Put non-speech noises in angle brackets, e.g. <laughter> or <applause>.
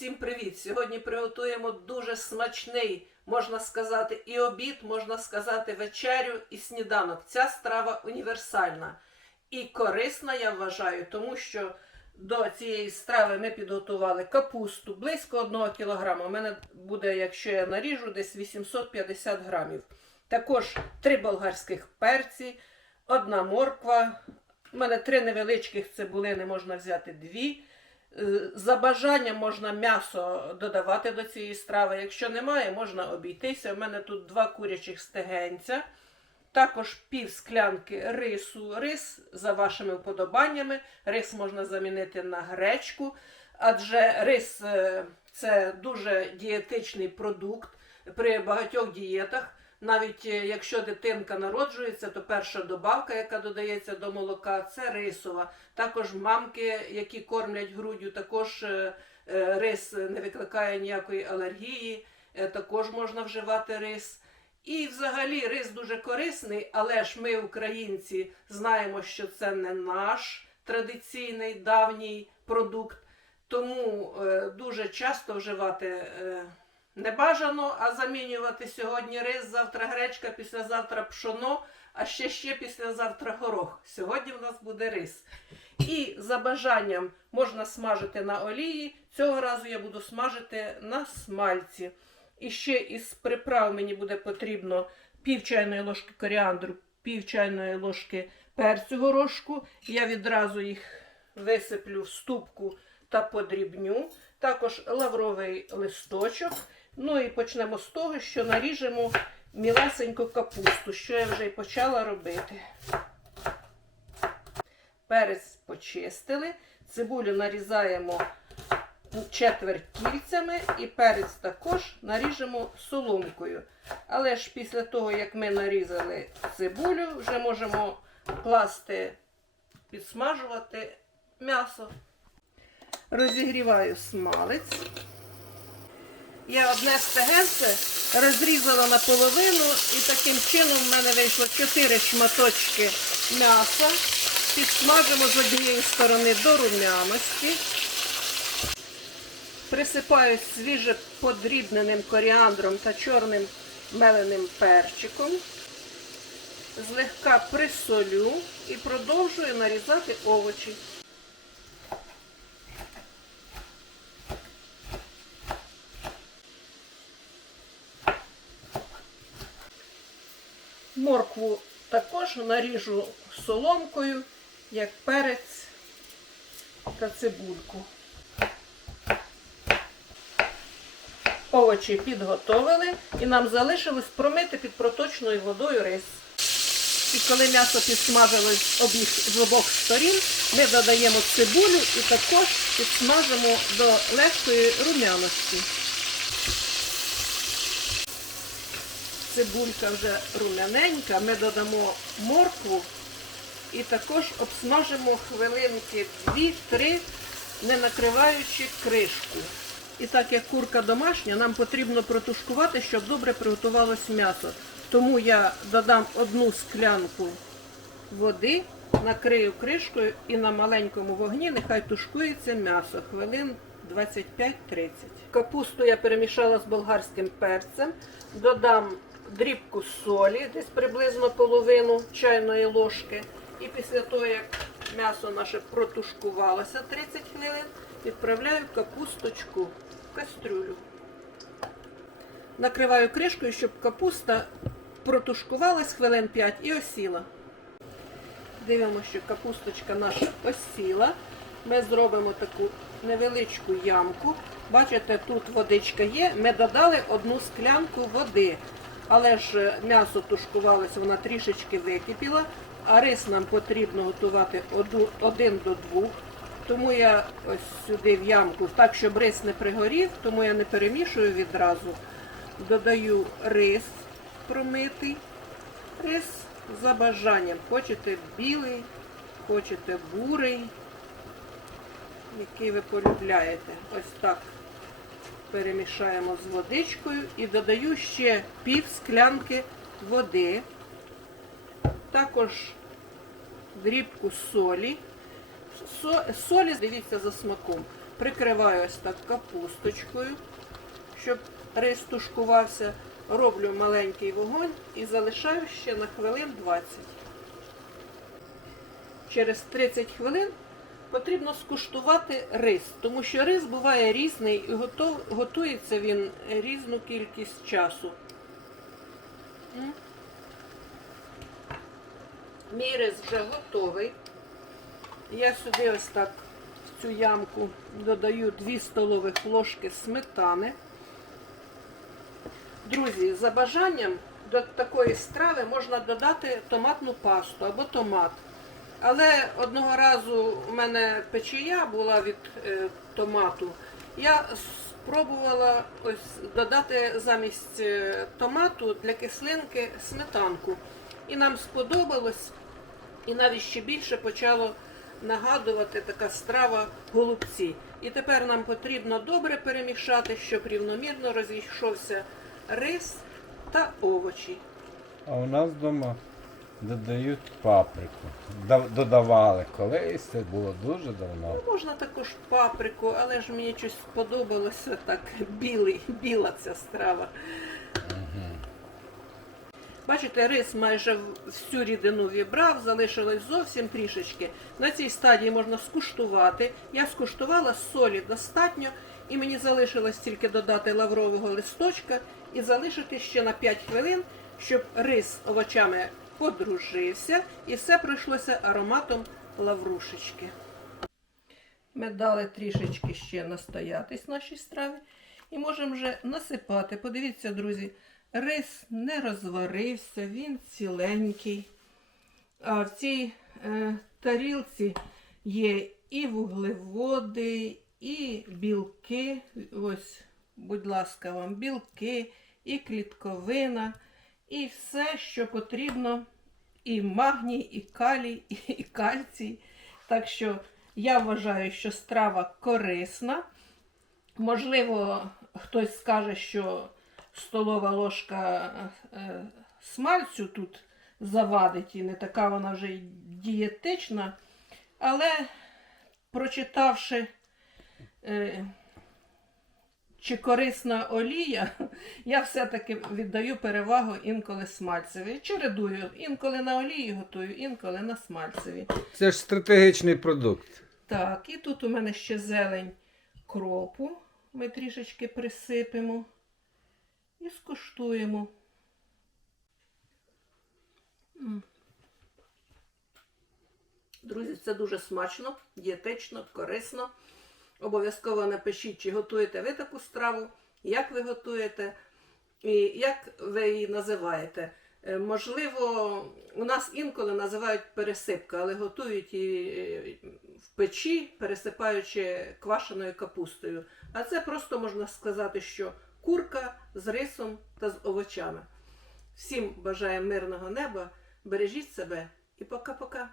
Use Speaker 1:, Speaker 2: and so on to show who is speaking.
Speaker 1: Усім привіт! Сьогодні приготуємо дуже смачний, можна сказати, і обід, можна сказати, вечерю і сніданок. Ця страва універсальна і корисна, я вважаю, тому що до цієї страви ми підготували капусту близько 1 кг. У мене буде, якщо я наріжу, десь 850 грамів. Також три болгарських перці, одна морква. У мене три невеличких цибулини, можна взяти дві. Е, За бажанням можна м'ясо додавати до цієї страви. Якщо немає, можна обійтися. У мене тут два курячих стегенця, також пів склянки рису. Рис за вашими вподобаннями. Рис можна замінити на гречку, адже рис е, це дуже дієтичний продукт при багатьох дієтах. Навіть е, якщо дитинка народжується, то перша добавка, яка додається до молока, це рисова. Також мамки, які кормлять груддю, також е, е, рис не викликає ніякої алергії, також можна вживати рис. І взагалі рис дуже корисний, але ж ми, українці, знаємо, що це не наш традиційний давній продукт, тому дуже часто вживати. Не бажано, а замінювати сьогодні рис, завтра гречка, післязавтра пшоно, а ще ще післязавтра горох. Сьогодні в нас буде рис. І за бажанням можна смажити на олії. Цього разу я буду смажити на смальці. І ще із приправ мені буде потрібно пів чайної ложки коріандру, пів чайної ложки перцю горошку. Я відразу їх висиплю в ступку та подрібню. Також лавровий листочок. Ну і почнемо з того, що наріжемо мілесеньку капусту, що я вже й почала робити. Перець почистили, цибулю нарізаємо четверть кільцями і перець також наріжемо соломкою. Але ж після того, як ми нарізали цибулю, вже можемо класти, підсмажувати м'ясо. Розігріваю смалець. Я одне стегенце розрізала наполовину і таким чином в мене вийшло 4 шматочки м'яса. Підсмажимо з однієї сторони до румяності. Присипаю свіже подрібненим коріандром та чорним меленим перчиком. Злегка присолю і продовжую нарізати овочі. Моркву також наріжу соломкою, як перець та цибульку. Овочі підготовили і нам залишилось промити під проточною водою рис. І коли м'ясо підсмажилось з обох сторін, ми додаємо цибулю і також підсмажимо до легкої румяності. Цибулька вже рум'яненька, ми додамо моркву і також обсмажимо хвилинки 2-3, не накриваючи кришку. І так як курка домашня, нам потрібно протушкувати, щоб добре приготувалось м'ясо. Тому я додам одну склянку води, накрию кришкою і на маленькому вогні нехай тушкується м'ясо хвилин 25-30. Капусту я перемішала з болгарським перцем, додам дрібку солі, десь приблизно половину чайної ложки. І після того, як м'ясо наше протушкувалося 30 хвилин, відправляю капусточку в кастрюлю. Накриваю кришкою, щоб капуста протушкувалась хвилин 5 і осіла. Дивимося, що капусточка наша осіла. Ми зробимо таку невеличку ямку. Бачите, тут водичка є. Ми додали одну склянку води. Але ж м'ясо тушкувалося, вона трішечки википіла, а рис нам потрібно готувати один до двох. Тому я ось сюди в ямку, так, щоб рис не пригорів, тому я не перемішую відразу. Додаю рис промитий. Рис за бажанням. Хочете білий, хочете бурий, який ви полюбляєте. Ось так перемішаємо з водичкою і додаю ще пів склянки води, також дрібку солі. Солі, дивіться за смаком. прикриваю ось так капусточкою, щоб рис тушкувався. Роблю маленький вогонь і залишаю ще на хвилин 20. Через 30 хвилин потрібно скуштувати рис, тому що рис буває різний і готується він різну кількість часу. Мій рис вже готовий. Я сюди ось так в цю ямку додаю 2 столових ложки сметани. Друзі, за бажанням до такої страви можна додати томатну пасту або томат. Але одного разу у мене печія була від е, томату. Я спробувала ось додати замість е, томату для кислинки сметанку. І нам сподобалось, і навіть ще більше почало нагадувати така страва голубці. І тепер нам потрібно добре перемішати, щоб рівномірно розійшовся рис та овочі.
Speaker 2: А у нас вдома додають паприку. Додавали колись, це було дуже давно.
Speaker 1: Можна також паприку, але ж мені щось сподобалося так білий, біла ця страва. Бачите, рис майже всю рідину вібрав, залишилось зовсім трішечки. На цій стадії можна скуштувати. Я скуштувала солі достатньо, і мені залишилось тільки додати лаврового листочка і залишити ще на 5 хвилин, щоб рис овочами подружився і все пройшлося ароматом лаврушечки. Ми дали трішечки ще настоятись нашій страві і можемо вже насипати. Подивіться, друзі, рис не розварився, він ціленький. А в цій е, тарілці є і вуглеводи, і білки. Ось, будь ласка, вам білки, і клітковина, і все, що потрібно, і магній, і калій, і, кальцій. Так що я вважаю, що страва корисна. Можливо, хтось скаже, що столова ложка е, смальцю тут завадить і не така вона вже дієтична. Але прочитавши, е, чи корисна олія, <laughs> я все-таки віддаю перевагу інколи смальцеві. Чередую, інколи на олії готую, інколи на смальцеві.
Speaker 2: Це ж стратегічний продукт.
Speaker 1: Так, і тут у мене ще зелень кропу. Ми трішечки присипемо і скуштуємо. Друзі, це дуже смачно, дієтично, корисно. Обов'язково напишіть, чи готуєте ви таку страву, як ви готуєте і як ви її називаєте. Е, Можливо, у нас інколи називають пересипка, але готують її е, в печі, пересипаючи квашеною капустою. А це просто можна сказати, що курка з рисом та з овочами. Всім бажаю мирного неба, бережіть себе і пока-пока.